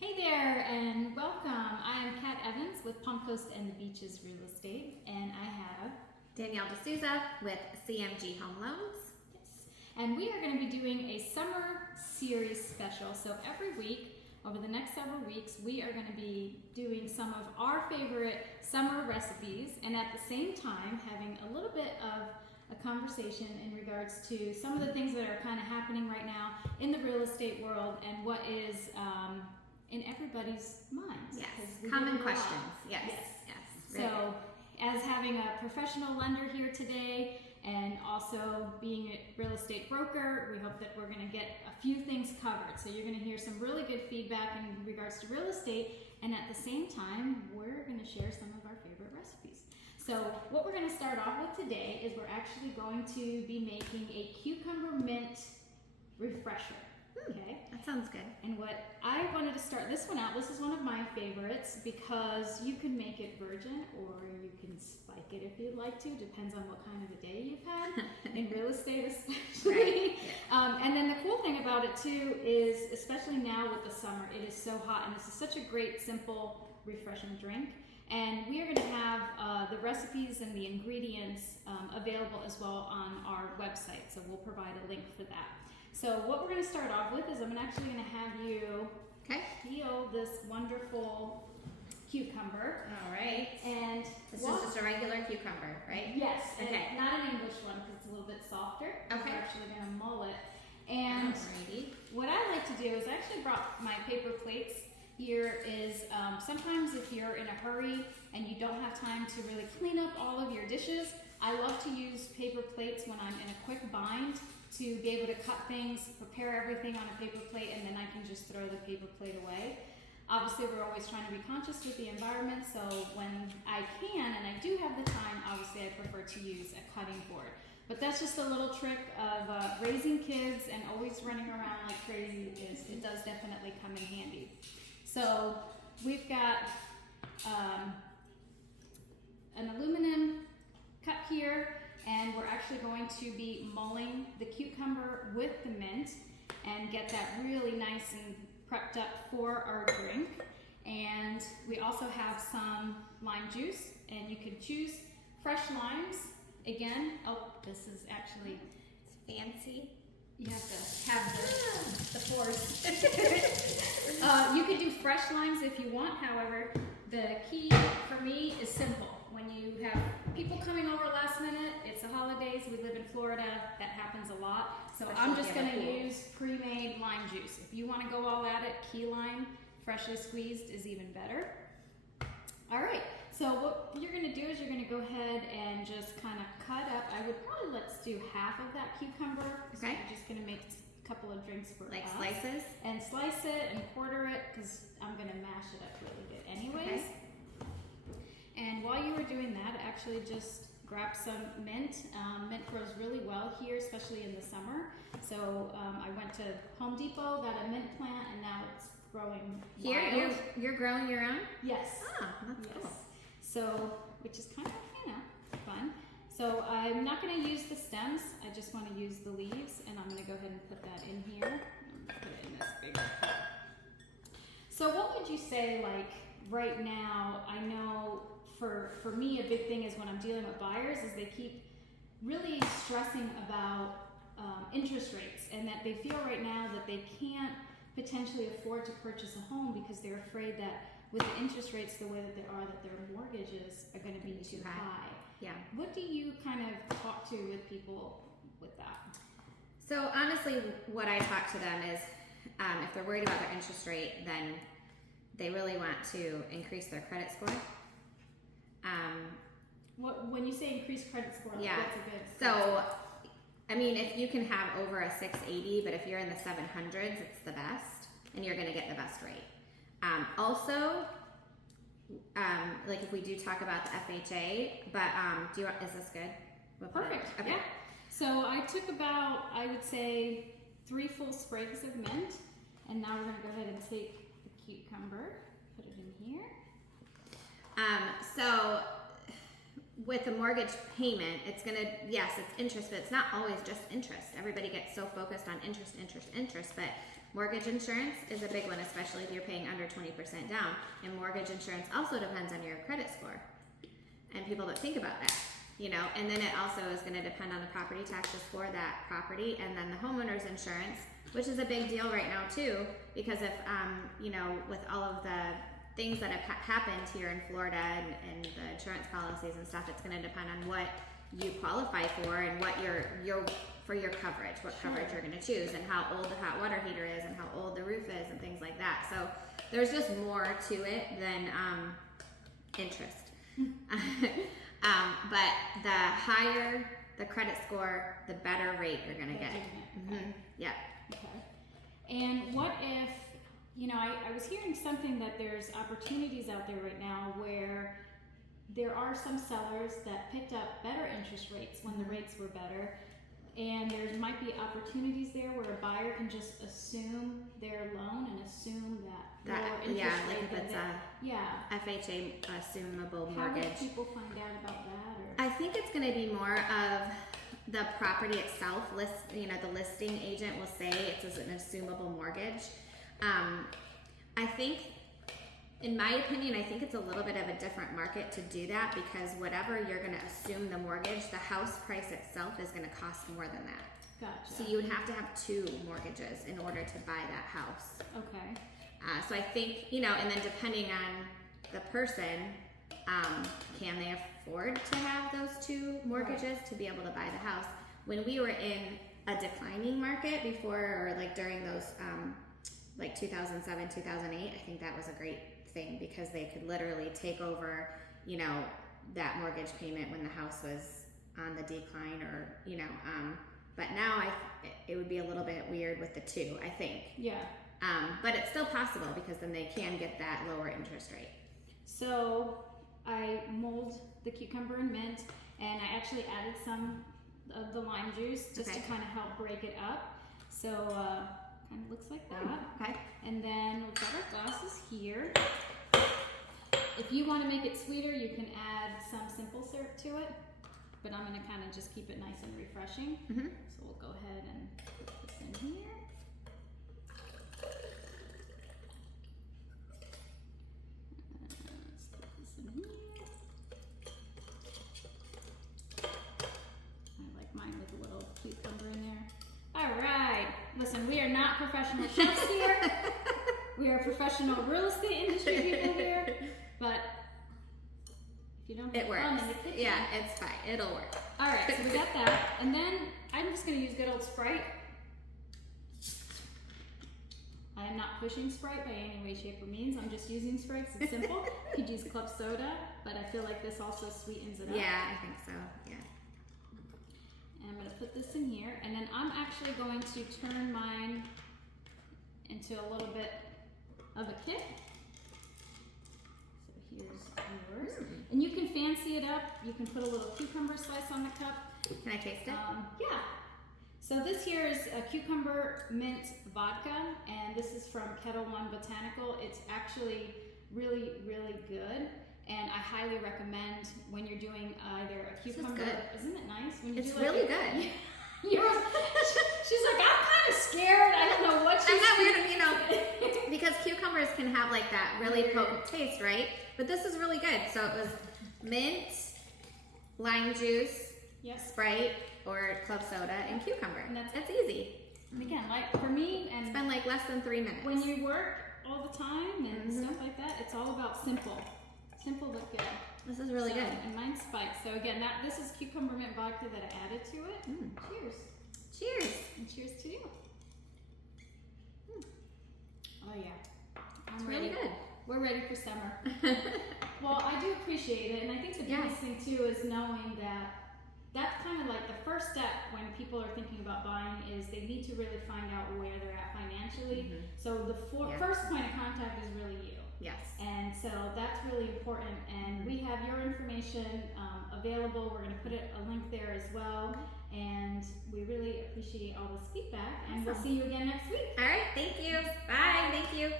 Hey there and welcome. I am Kat Evans with Palm Coast and the Beaches Real Estate, and I have Danielle D'Souza with CMG Home Loans. yes, and we are going to be doing a summer series special. So every week, over the next several weeks, we are going to be doing some of our favorite summer recipes, and at the same time having a little bit of a conversation in regards to some of the things that are kind of happening right now in the real estate world and what is in everybody's minds. Yes, 'Cause we common hear a lot. questions. Yes. So, as having a professional lender here today and also being a real estate broker, we hope that we're going to get a few things covered. So you're going to hear some really good feedback in regards to real estate, and at the same time, we're going to share some of our favorite recipes. So what we're going to start off with today is we're actually going to be making a cucumber mint refresher. Okay. That sounds good. And what I wanted to start this one out, this is one of my favorites because you can make it virgin or you can spike it if you'd like to, depends on what kind of a day you've had, in real estate especially. Right. And then the cool thing about it too is, especially now with the summer, it is so hot and this is such a great, simple, refreshing drink. And we are going to have the recipes and the ingredients available as well on our website, so we'll provide a link for that. So what we're going to start off with is I'm actually going to have you peel this wonderful cucumber. All right. And this is just a regular cucumber, right? Yes. Okay. And not an English one because it's a little bit softer. Okay. We're actually going to mull it. And Alrighty. what I like to do is I actually brought my paper plates. Here is sometimes if you're in a hurry and you don't have time to really clean up all of your dishes, I love to use paper plates when I'm in a quick bind to be able to cut things, prepare everything on a paper plate, and then I can just throw the paper plate away. Obviously, we're always trying to be conscious with the environment, so when I can, and I do have the time, obviously I prefer to use a cutting board. But that's just a little trick of raising kids and always running around like crazy. It does definitely come in handy. So we've got an aluminum cup here, and we're actually going to be mulling the cucumber with the mint and get that really nice and prepped up for our drink. And we also have some lime juice, and you could choose fresh limes. Again, oh, this is actually Fancy. you have to have the force. You could do fresh limes if you want. However, the key for me is simple. When you have people coming over last minute, it's the holidays, we live in Florida, that happens a lot. So I'm just going to use pre-made lime juice. If you want to go all at it, key lime, freshly squeezed is even better. All right, so what you're going to do is you're going to go ahead and just kind of cut up. I would probably let's do half of that cucumber. So Okay. I'm just going to make a couple of drinks for Like us. slices? And slice it and quarter it because I'm going to mash it up really good anyways. Okay. And while you were doing that, actually just grab some mint. Mint grows really well here, especially in the summer. So I went to Home Depot, got a mint plant, and now it's growing Here, wild. you're growing your own? Yes. Ah, that's Yes. cool. So, which is kind of, fun. So I'm not going to use the stems. I just want to use the leaves, and I'm going to go ahead and put that in here. Put it in this big cup. So what would you say, like, right now, I know for me, a big thing is when I'm dealing with buyers is they keep really stressing about interest rates, and that they feel right now that they can't potentially afford to purchase a home because they're afraid that with the interest rates the way that they are, that their mortgages are going to be too high. Yeah. What do you kind of talk to with people with that? So honestly, what I talk to them is if they're worried about their interest rate, then they really want to increase their credit score. When you say increased credit score, Yeah. what's a good? So, I mean, if you can have over a 680, but if you're in the 700s, it's the best, and you're going to get the best rate. Also, like if we do talk about the FHA, but is this good? Perfect. Okay. Yeah. So I took about, I would say, 3 full sprigs of mint, and now we're going to go ahead and take the cucumber, put it in here. So with the mortgage payment, it's gonna, yes, it's interest, but it's not always just interest. Everybody gets so focused on interest, but Mortgage insurance is a big one, especially if you're paying under 20% down. And mortgage insurance also depends on your credit score. And people don't think about that, you know. And then it also is going to depend on the property taxes for that property, and then the homeowner's insurance, which is a big deal right now too, because if you know, with all of the things that have happened here in Florida and the insurance policies and stuff, it's going to depend on what you qualify for and what your for your coverage, what coverage you're going to choose, and how old the hot water heater is, and how old the roof is, and things like that. So there's just more to it than interest. But the higher the credit score, the better rate you're going to get. Okay. Yeah. Okay. And what if, you know, I was hearing something that there's opportunities out there right now where there are some sellers that picked up better interest rates when the rates were better, and there might be opportunities there where a buyer can just assume their loan and assume that lower interest like rate. if it's FHA assumable mortgage. How do people find out about that? Or? I think it's going to be more of the property itself. You know, the listing agent will say it's an assumable mortgage. I think, in my opinion, I think it's a little bit of a different market to do that, because whatever you're going to assume the mortgage, the house price itself is going to cost more than that. Gotcha. So you would have to have 2 mortgages in order to buy that house. Okay. So I think, you know, and then depending on the person, can they afford to have those 2 mortgages to be able to buy the house? When we were in a declining market before, or like during those, like 2007, 2008, I think that was a great thing, because they could literally take over, you know, that mortgage payment when the house was on the decline, or, you know, but now it would be a little bit weird with the 2, I think. Yeah. But it's still possible, because then they can get that lower interest rate. So I mulled the cucumber and mint, and I actually added some of the lime juice just to kind of help break it up. So kind of looks like that. Okay. And then we've got our glasses here. If you want to make it sweeter, you can add some simple syrup to it, but I'm going to kind of just keep it nice and refreshing. So we'll go ahead and put this in here. Let's put this in here. I like mine with a little cucumber in there. All right. Listen, we are not professional chefs here. We are professional real estate industry people here. But if you don't have fun in the kitchen. Yeah, it's fine. It'll work. All right, so we got that. And then I'm just going to use good old Sprite. I am not pushing Sprite by any way, shape, or means. I'm just using Sprite 'cause it's simple. You could use club soda, but I feel like this also sweetens it up. Yeah, I think so. Yeah. And I'm going to put this in here. And then I'm actually going to turn mine into a little bit of a kick. So here's yours. And you can fancy it up. You can put a little cucumber slice on the cup. Can I taste it? Yeah. So this here is a cucumber mint vodka, and this is from Ketel Botanical. It's actually really, really good, and I highly recommend when you're doing either a cucumber. This is good. Isn't it nice? When you It's do like really good. She's like, I'm kind of scared. I don't know what she's. I'm not weird, you know, because cucumbers can have like that really potent taste, right? But this is really good. So it was mint, lime juice, Sprite, or club soda, and cucumber. And that's easy. And again, like for me, and it's been like less than 3 minutes. When you work all the time and stuff like that, it's all about simple but good. This is really good. And mine's spiked. So again, this is cucumber mint vodka that I added to it. Cheers. Cheers. And cheers to you. Oh yeah. It's really good. We're ready for summer. Well, I do appreciate it, and I think the biggest thing too is knowing that that's kind of like the first step when people are thinking about buying is they need to really find out where they're at financially. So the first point of contact is really you. Yes. And so that's really important, and we have your information available. We're going to put a link there as well, and we really appreciate all this feedback, and we'll see you again next week. All right, thank you. Bye. Thank you.